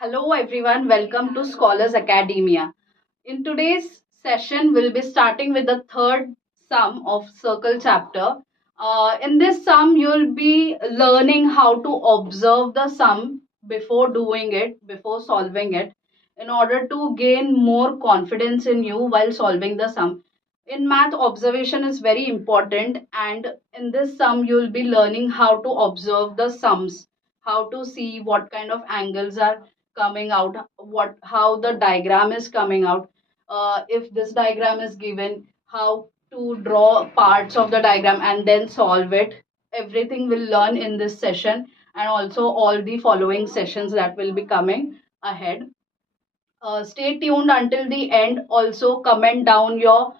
Hello everyone, welcome to Scholars Academia. In today's session, we'll be starting with the third sum of Circle chapter. In this sum, you'll be learning how to observe the sum before doing it, before solving it, in order to gain more confidence in you while solving the sum. In math, observation is very important, and in this sum, you'll be learning how to observe the sums, how to see what kind of angles are coming out, what how the diagram is coming out. If this diagram is given, how to draw parts of the diagram and then solve it. Everything we'll learn in this session, and also all the following sessions that will be coming ahead. Stay tuned until the end. Also comment down your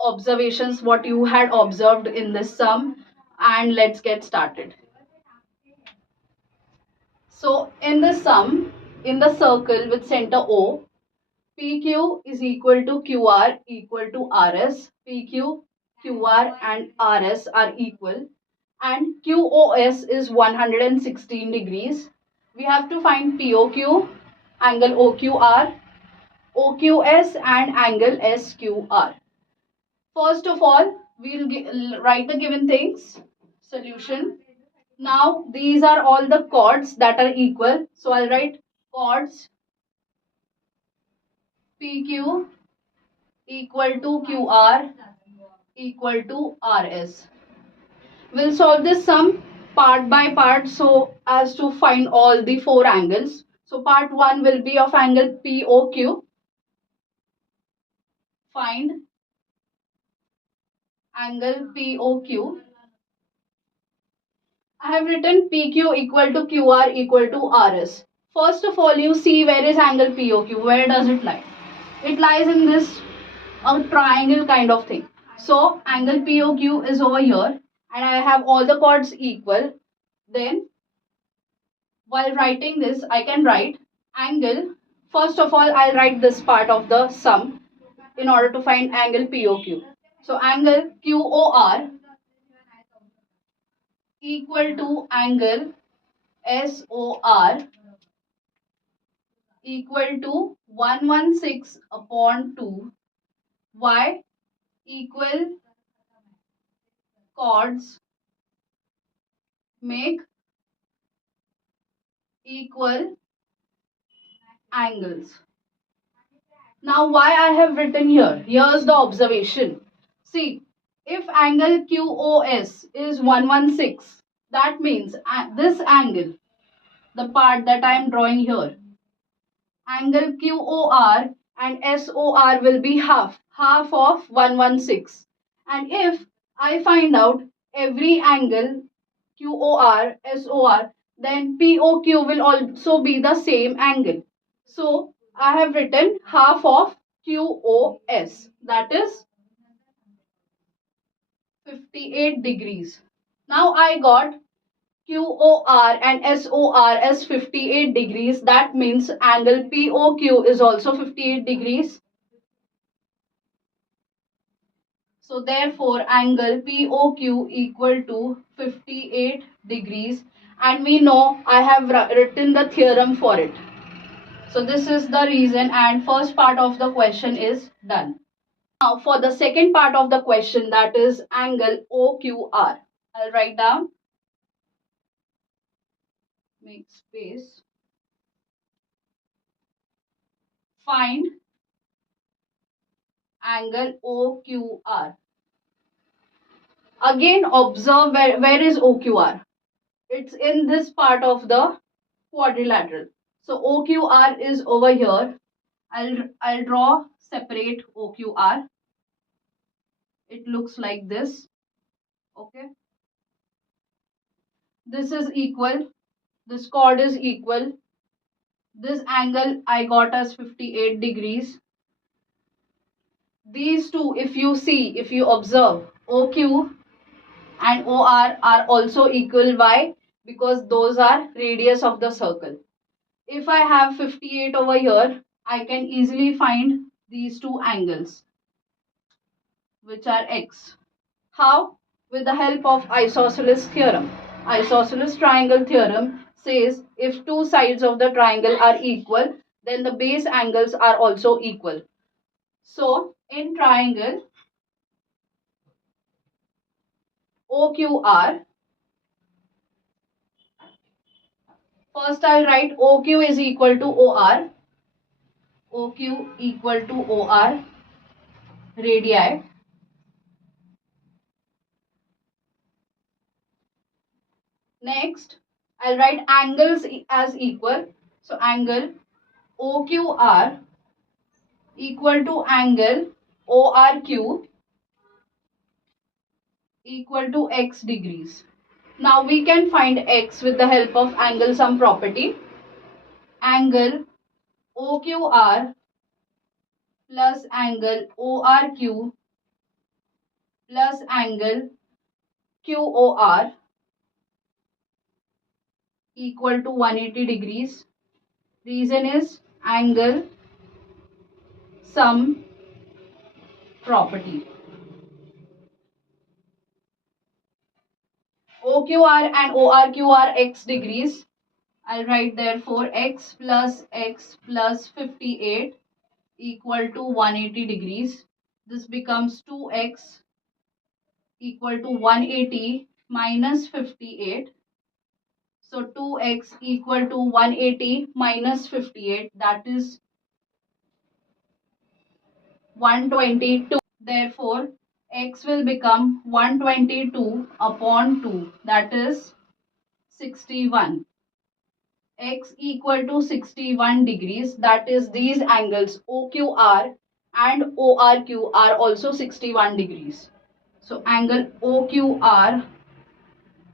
observations, what you had observed in this sum, and let's get started. So in the sum, in the circle with center O, PQ is equal to QR equal to RS. PQ, QR and RS are equal, and QOS is 116 degrees. We have to find POQ, angle OQR, OQS and angle SQR. First of all, write the given things. Solution. Now these are all the chords that are equal. So I'll write chords PQ equal to QR equal to RS. We'll solve this sum part by part so as to find all the four angles. So part 1 will be of angle POQ. Find angle POQ. I have written PQ equal to QR equal to RS. First of all, you see where is angle POQ. Where does it lie? It lies in this a triangle kind of thing. So angle POQ is over here, and I have all the chords equal. Then while writing this, I can write angle. First of all, I'll write this part of the sum in order to find angle POQ. So angle QOR equal to angle SOR equal to 116 upon 2. Why? Equal chords make equal angles. Now why I have written here? Here's the observation. See, if angle QOS is 116, that means this angle, the part that I am drawing here, angle QOR and SOR will be half of 116. And if I find out every angle QOR, SOR, then POQ will also be the same angle. So I have written half of QOS, that is 58 degrees. Now I got QOR and SOR as 58 degrees. That means angle POQ is also 58 degrees. So therefore angle POQ equal to 58 degrees, and we know I have written the theorem for it. So this is the reason, and first part of the question is done. Now for the second part of the question, that is angle OQR. I'll write down, make space, find angle OQR. Again observe where is OQR. It's in this part of the quadrilateral. So OQR is over here. I'll draw separate OQR. It looks like this. Okay. This is equal. This chord is equal. This angle I got as 58 degrees. These two, if you see, if you observe, OQ and OR are also equal. Why? Because those are radius of the circle. If I have 58 over here, I can easily find these two angles, which are x. How? With the help of isosceles theorem. Isosceles triangle theorem says if two sides of the triangle are equal, then the base angles are also equal. So in triangle OQR, first I'll write OQ is equal to OR. OQ equal to OR radii. Next, I'll write angles as equal. So angle OQR equal to angle ORQ equal to x degrees. Now we can find x with the help of angle sum property. Angle OQR plus angle ORQ plus angle QOR equal to 180 degrees. Reason is angle sum property. OQR and ORQ are x degrees. I'll write therefore x plus 58 equal to 180 degrees. This becomes 2x equal to 180 minus 58. So 2x equal to 180 minus 58, that is 122. Therefore, x will become 122 upon 2, that is 61. X equal to 61 degrees, that is these angles OQR and ORQ are also 61 degrees. So angle OQR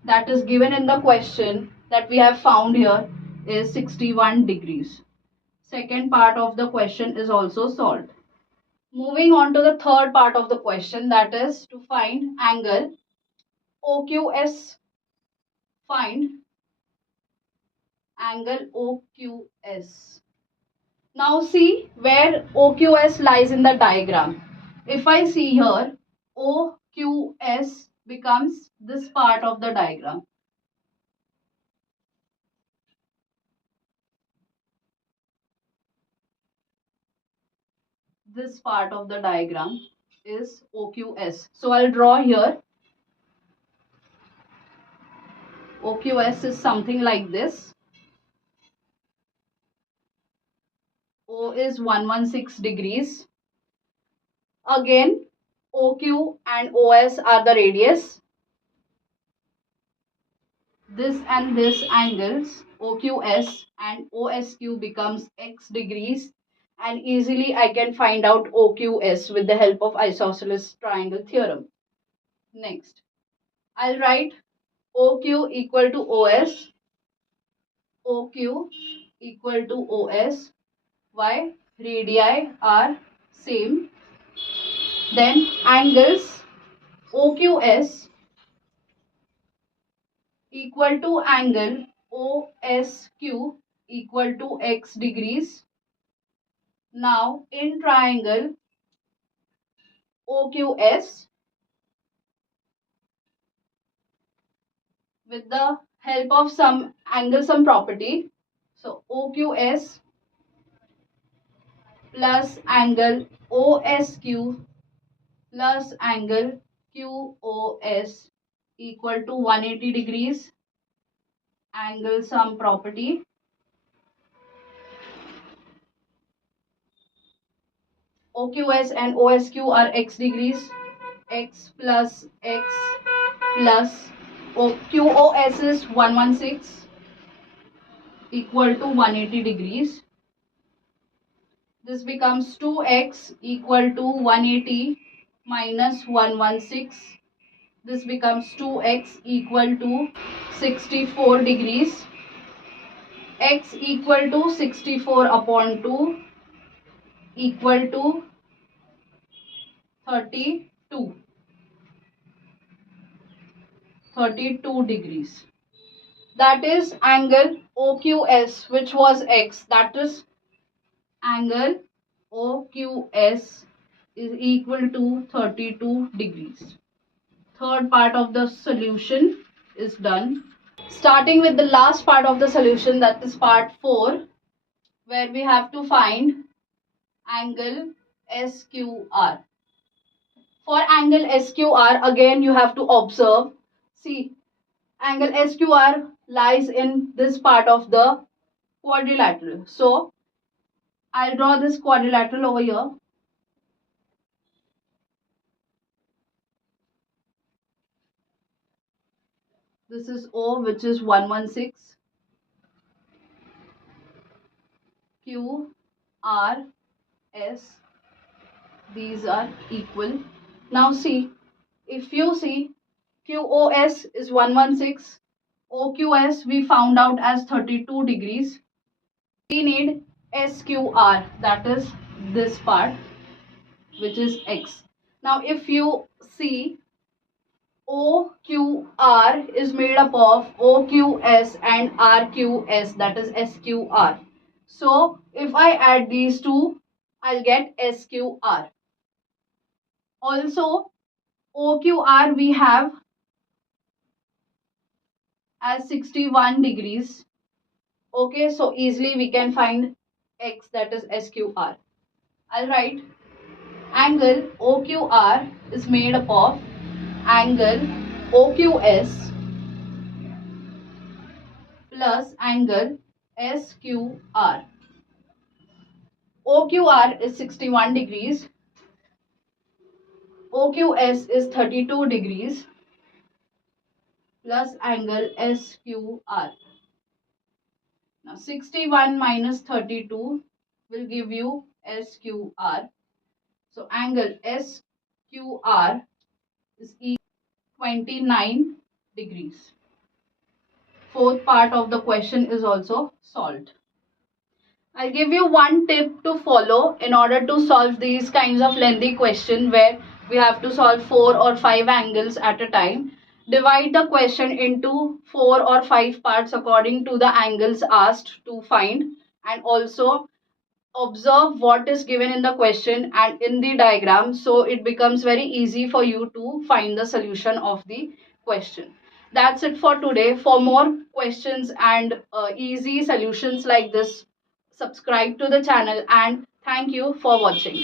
that is given in the question that we have found here is 61 degrees. Second part of the question is also solved. Moving on to the third part of the question, that is to find angle OQS. Find angle OQS. Now see where OQS lies in the diagram. If I see here, OQS becomes this part of the diagram. This part of the diagram is OQS. So I'll draw here. OQS is something like this. O is 116 degrees. Again, OQ and OS are the radius. This and this angles, OQS and OSQ becomes x degrees, and easily I can find out OQS with the help of isosceles triangle theorem. Next, I'll write OQ equal to OS, OQ equal to OS. Why? Radii are same. Then angles OQS equal to angle OSQ equal to x degrees. Now in triangle OQS, with the help of some angle sum property, so OQS plus angle OSQ plus angle QOS equal to 180 degrees. Angle sum property. OQS and OSQ are x degrees. X plus X plus QOS is 116 equal to 180 degrees. This becomes 2x equal to 180 minus 116. This becomes 2x equal to 64 degrees. X equal to 64 upon 2 equal to 32. 32 degrees. That is angle OQS, which was x. That is angle OQS is equal to 32 degrees. Third part of the solution is done. Starting with the last part of the solution, that is part 4, where we have to find angle SQR. For angle SQR, again you have to observe. See, angle SQR lies in this part of the quadrilateral. So I'll draw this quadrilateral over here. This is O, which is 116. Q, R, S, these are equal. Now see, if you see, QOS is 116, OQS we found out as 32 degrees. We need SQR, that is this part, which is X. Now if you see, OQR is made up of OQS and RQS, that is SQR. So if I add these two, I'll get SQR. Also, OQR we have as 61 degrees. Okay, so easily we can find X, that is SQR. I'll write angle OQR is made up of angle OQS plus angle SQR. OQR is 61 degrees, OQS is 32 degrees plus angle SQR. Now 61 minus 32 will give you SQR. So angle SQR is 29 degrees. Fourth part of the question is also solved. I'll give you one tip to follow in order to solve these kinds of lengthy questions where we have to solve 4 or 5 angles at a time. Divide the question into 4 or 5 parts according to the angles asked to find, and also observe what is given in the question and in the diagram, so it becomes very easy for you to find the solution of the question. That's it for today. For more questions and easy solutions like this, subscribe to the channel, and thank you for watching.